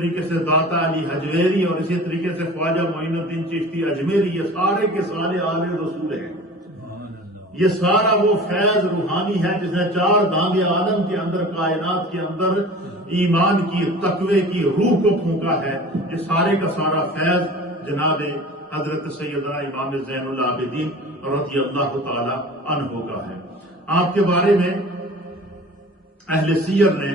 طریقے سے داتا علی حجویری اور اسی طریقے سے خواجہ معین الدین چشتی اجمیری، یہ سارے کے سارے آل رسول ہیں۔ یہ سارا وہ فیض روحانی ہے جس نے چار دانگ عالم کے اندر، کائنات کے اندر ایمان کی، تقوی کی روح کو پھونکا ہے۔ یہ سارے کا سارا فیض جناب حضرت سیدنا امام زین العابدین رضی اللہ تعالی عنہ کا ہے۔ آپ کے بارے میں اہل سیر نے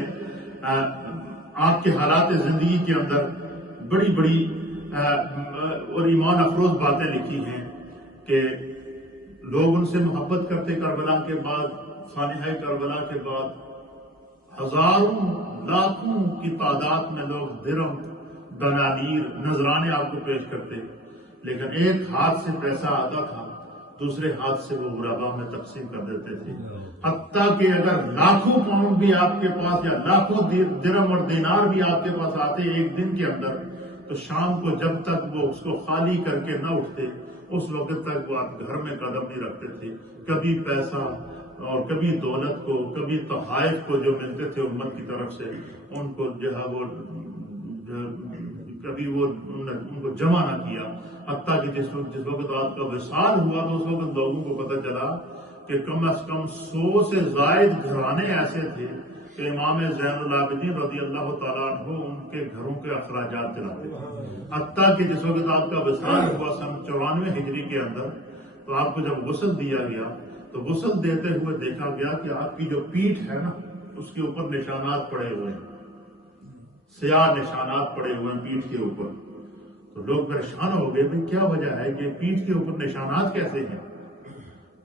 آپ کے حالات زندگی کے اندر بڑی بڑی اور ایمان افروز باتیں لکھی ہیں کہ لوگ ان سے محبت کرتے، کربلا کے بعد، سانحہ کربلا کے بعد ہزاروں لاکھوں کی تعداد میں لوگ درم، دنانیر، نذرانے آپ کو پیش کرتے، لیکن ایک ہاتھ سے پیسہ آتا تھا، دوسرے ہاتھ سے وہ غربا میں تقسیم کر دیتے تھے۔ حتیٰ کہ اگر لاکھوں پاؤنڈ بھی آپ کے پاس یا لاکھوں درم اور دینار بھی آپ کے پاس آتے ایک دن کے اندر، تو شام کو جب تک وہ اس کو خالی کر کے نہ اٹھتے، اس وقت تک وہ آپ گھر میں قدم نہیں رکھتے تھے۔ کبھی پیسہ اور کبھی دولت کو، کبھی تحائف کو جو ملتے تھے امت کی طرف سے، ان کو جو ہے وہ کبھی وہ ان کو جمع نہ کیا۔ حتیٰ کہ جس وقت آپ کا وصال ہوا تو اس وقت لوگوں کو پتہ چلا کہ کم از کم 100 سے زائد گھرانے ایسے تھے کہ امام زین العابدین رضی اللہ تعالیٰ عنہ ان کے گھروں کے اخراجات چلاتے تھے۔ حتیٰ کہ جس وقت آپ کا وصال ہوا سن 94 ہجری کے اندر، تو آپ کو جب غسل دیا گیا تو غسل دیتے ہوئے دیکھا گیا کہ آپ کی جو پیٹھ ہے نا، اس کے اوپر نشانات پڑے ہوئے ہیں، سیاہ نشانات پڑے ہوئے ہیں پیٹھ کے اوپر۔ تو لوگ پریشان ہو گئے کہ کیا وجہ ہے کہ پیٹھ کے اوپر نشانات کیسے ہیں؟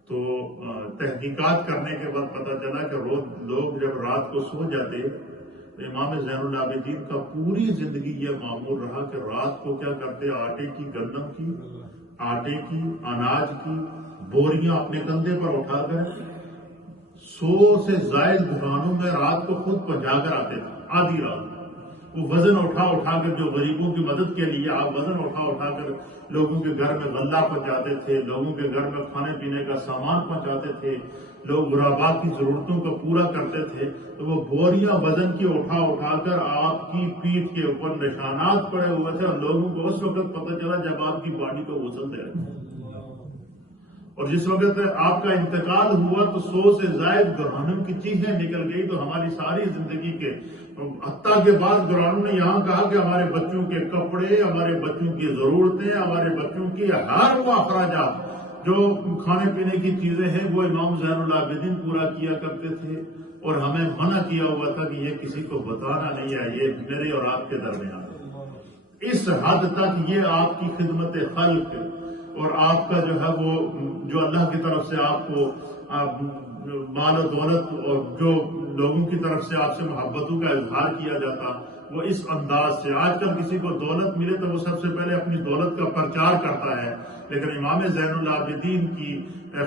تو تحقیقات کرنے کے بعد پتہ چلا کہ لوگ جب رات کو سو جاتے تو امام زین العابدین کا پوری زندگی یہ معمول رہا کہ رات کو کیا کرتے، آٹے کی، گندم کی، آٹے کی، اناج کی بوریاں اپنے کندھے پر اٹھا کر 100 سے زائد گھرانوں میں رات کو خود پہنچا کر آتے تھے۔ آدھی رات وہ وزن اٹھا کر، جو غریبوں کی مدد کے لیے آپ وزن اٹھا کر لوگوں کے گھر میں غلہ پہنچاتے تھے، لوگوں کے گھر میں کھانے پینے کا سامان پہنچاتے تھے، لوگ غربا کی ضرورتوں کو پورا کرتے تھے، تو وہ بوریاں وزن کی اٹھا کر آپ کی پیٹھ کے اوپر نشانات پڑے ہوئے تھے، اور لوگوں کو اس وقت پتہ چلا جب آپ کی باڈی کو غسل دے رہے تھے۔ اور جس وقت آپ کا انتقال ہوا تو 100 سے زائد گھرانوں کی چیزیں نکل گئی۔ تو ہماری ساری زندگی کے، حتیٰ کے بعد گھرانوں نے یہاں کہا کہ ہمارے بچوں کے کپڑے، ہمارے بچوں کی ضرورتیں، ہمارے بچوں کی ہر وہ اخراجات جو کھانے پینے کی چیزیں ہیں وہ امام زین العابدین پورا کیا کرتے تھے، اور ہمیں منع کیا ہوا تھا کہ یہ کسی کو بتانا نہیں ہے، یہ میرے اور آپ کے درمیان۔ اس حد تک یہ آپ کی خدمت خلق اور آپ کا جو ہے وہ جو اللہ کی طرف سے آپ کو مال و دولت اور جو لوگوں کی طرف سے آپ سے محبتوں کا اظہار کیا جاتا، وہ اس انداز سے۔ آج کل کسی کو دولت ملے تو وہ سب سے پہلے اپنی دولت کا پرچار کرتا ہے، لیکن امام زین العابدین کی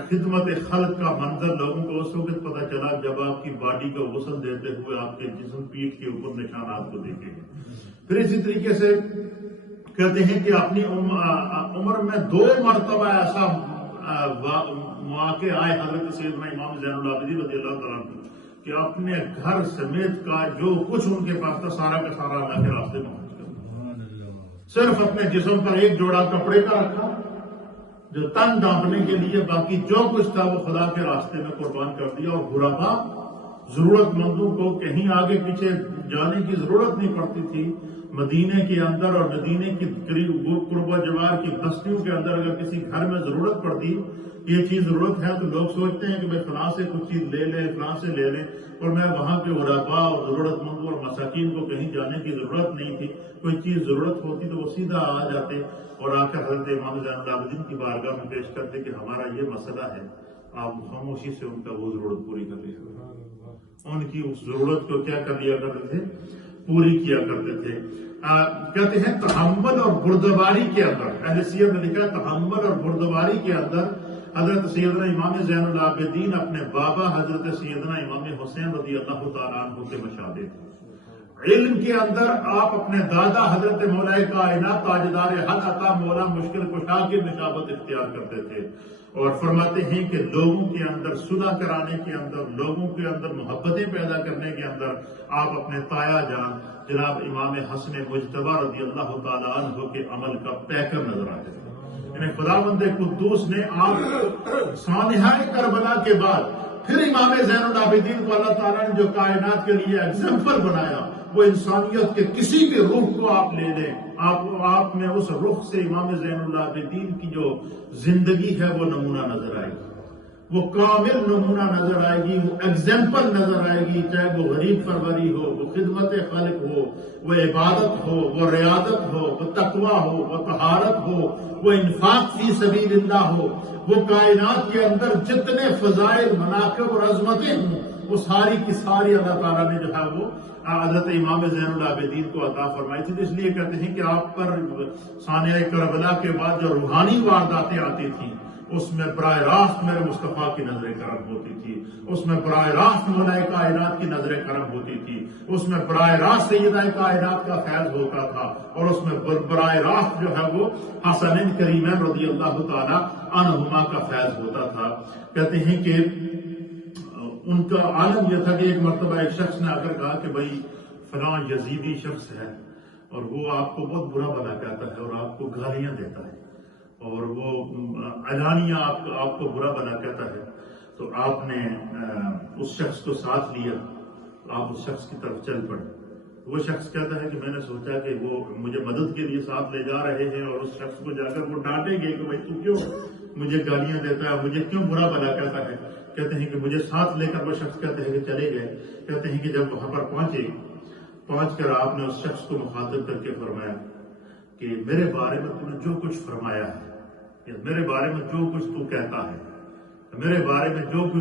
خدمت خلق کا منظر لوگوں کو اس وقت پتہ چلا جب آپ کی باڈی کو غسل دیتے ہوئے آپ کے جسم پیٹھ کے اوپر نشانات کو دیکھیں گے۔ پھر اسی طریقے سے کہتے ہیں کہ اپنی عمر میں 2 مرتبہ ایسا مواقع آئے حضرت سیدنا امام زین العابدین رضی اللہ تعالیٰ عنہ کہ اپنے گھر سمیت کا جو کچھ ان کے پاس تھا سارا کا سارا اللہ کے راستے میں خرچ کر دیا۔ صرف اپنے جسم پر ایک جوڑا کپڑے کا رکھا جو تن ڈھانپنے کے لیے، باقی جو کچھ تھا وہ خدا کے راستے میں قربان کر دیا۔ اور غربا، ضرورت مندوں کو کہیں آگے پیچھے جانے کی ضرورت نہیں پڑتی تھی۔ مدینے کے اندر اور مدینے کی قرب و جوار کی بستیوں کے اندر اگر کسی گھر میں ضرورت پڑتی، یہ چیز ضرورت ہے، تو لوگ سوچتے ہیں کہ میں فلاں سے کچھ چیز لے لیں، فلاں سے لے لیں، اور میں وہاں کے غربا اور ضرورت مندوں اور مساکین کو کہیں جانے کی ضرورت نہیں تھی۔ کوئی چیز ضرورت ہوتی تو وہ سیدھا آ جاتے اور آ کر حضرت امام زین العابدین کی بارگاہ میں پیش کرتے کہ ہمارا یہ مسئلہ ہے، آپ خاموشی سے ان کا وہ ضرورت پوری کر لیا۔ ان کی اس ضرورت کو کیا کر لیا کرتے تھے؟ پوری کیا کرتے تھے۔ کہتے ہیں تحمل اور بردباری کے اندر، اہل سیر نے لکھا تحمل اور بردباری کے اندر حضرت سیدنا امام زین العابدین اپنے بابا حضرت سیدنا امام حسین رضی اللہ تعالیٰ عنہ کے مشابہ تھے۔ علم کے اندر آپ اپنے دادا حضرت مولا کائنات تاجدار حق عطا مولا مشکل کشا کی مشابت اختیار کرتے تھے، اور فرماتے ہیں کہ لوگوں کے اندر صلح کرانے کے اندر، لوگوں کے اندر محبتیں پیدا کرنے کے اندر آپ اپنے تایا جان جناب امام حسن مجتبی رضی اللہ تعالیٰ عنہ کے عمل کا پیکر نظر آتے تھے۔ یعنی خداوند قدوس نے آپ سانحہ کربلا کے بعد پھر امام زین العابدین کو اللہ تعالیٰ نے جو کائنات کے لیے ایگزامپل بنایا، وہ انسانیت کے کسی بھی رخ کو آپ لے لیں، آپ میں اس رخ سے امام زین العابدین کی جو زندگی ہے وہ نمونہ نظر آئے گی، وہ کامل نمونہ نظر آئے گی، وہ ایگزامپل نظر آئے گی، چاہے وہ غریب پروری ہو، وہ خدمت خلق ہو، وہ عبادت ہو، وہ ریاضت ہو، وہ تقوی ہو، وہ طہارت ہو، وہ انفاق فی سبیل اللہ ہو، وہ کائنات کے اندر جتنے فضائل مناقب اور عظمتیں ہوں، وہ ساری کی ساری اللہ تعالیٰ نے جو ہے وہ حضرت امام زین العابدین کو عطا فرمائی تھی۔ اس لیے کہتے ہیں کہ آپ پر سانحہ کربلا کے بعد جو روحانی وارداتیں آتی تھیں، اس میں براہ راست میرے مصطفیٰ کی نظر کرم ہوتی تھی، اس میں براہ راست مولا کائنات کی نظر کرم ہوتی تھی، اس میں براہ راست سیدہ کائنات کا فیض ہوتا تھا، اور اس میں براہ راست جو ہے وہ حسنین کریمین رضی اللہ تعالی عنہما کا فیض ہوتا تھا۔ کہتے ہیں کہ ان کا عالم یہ تھا کہ ایک مرتبہ ایک شخص نے آ کر کہا کہ بھائی فلاں یزیدی شخص ہے اور وہ آپ کو بہت برا بھلا کہتا ہے اور آپ کو گالیاں دیتا ہے اور وہ علانیہ آپ کو برا بھلا کہتا ہے، تو آپ نے اس شخص کو ساتھ لیا، آپ اس شخص کی طرف چل پڑے۔ وہ شخص کہتا ہے کہ میں نے سوچا کہ وہ مجھے مدد کے لیے ساتھ لے جا رہے ہیں اور اس شخص کو جا کر وہ ڈانٹیں گے کہ بھائی تو کیوں مجھے گالیاں دیتا ہے، مجھے کیوں برا بھلا کہتا ہے۔ کہتے ہیں کہ مجھے ساتھ لے کر وہ شخص کہتے ہیں کہ چلے گئے۔ کہتے ہیں کہ جب وہاں پر پہنچ کر آپ نے اس شخص کو مخاطب کر کے فرمایا کہ میرے بارے میں تو نے جو کچھ فرمایا ہے، میرے بارے میں جو کچھ تو کہتا ہے، میرے بارے میں جو کچھ